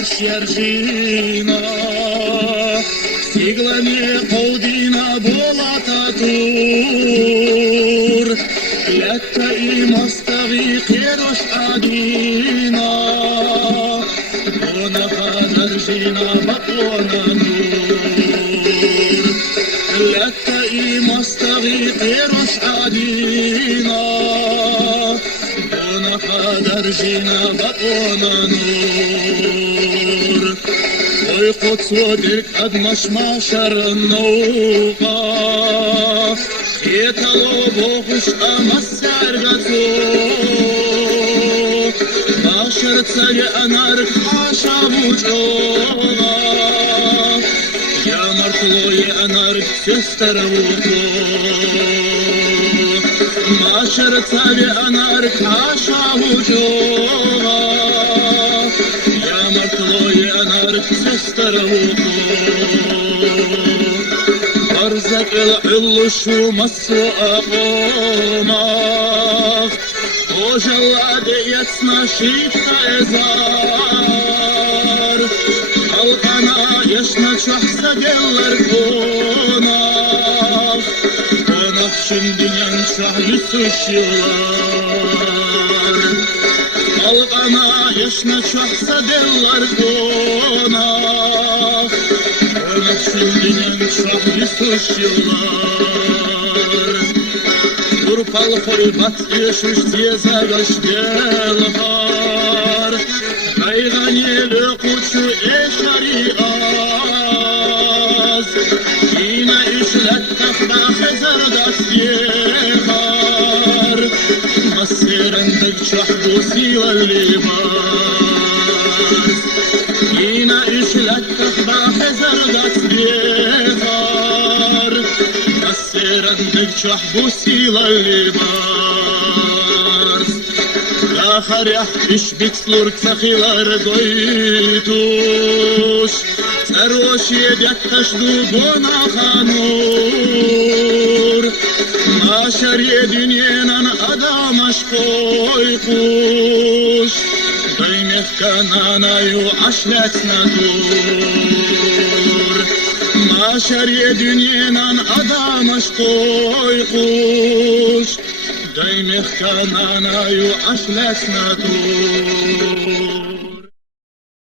Яршина, сиглами Ходина болата тур, летта и мостави Керош Адина, Она Хадаржина Бакона Нур, летта и мостави Керош Адина, Она Хадаржина Бакона Нур. ويقود صوتك قد مشماشر النوقة يتلو بوخش أمسر قطو باشر تسالي أنارك حاشا بوجوغا يا مرتلو يا أنارك تستر وطو باشر تسالي أنارك حاشا بوجوغا يا مرتلو يا أنارك تستر وطو برزق العل شو مسو أقومك وجلا ديتنا شيفتا إزار خلقنا يشنا شخص جلر كونك ونخشن دنيا شح يسوشيولار خلقنا يشنا شخص جلر كونك ونخشن دنيا شح يسوشيولار Urpal forbat yaşış diye zagaşgelar Kayganiyeli kuçu eşari az Yine işlet takda hezardat yekar Masirendek çahdu sivalli baz Yine işlet takda hezardat yekar عندك شحبوسي للبارس لا خريح إش بكسلورك سخيلار دويتوش سروش يدك تشدو بونا خانور ما شري دنيانا أدامش قويقوش دايمخ كانانا يو عشلتنا دور ما شري دنيانا أدامش قويقوش دايمخ كانانا يو عشلتنا دور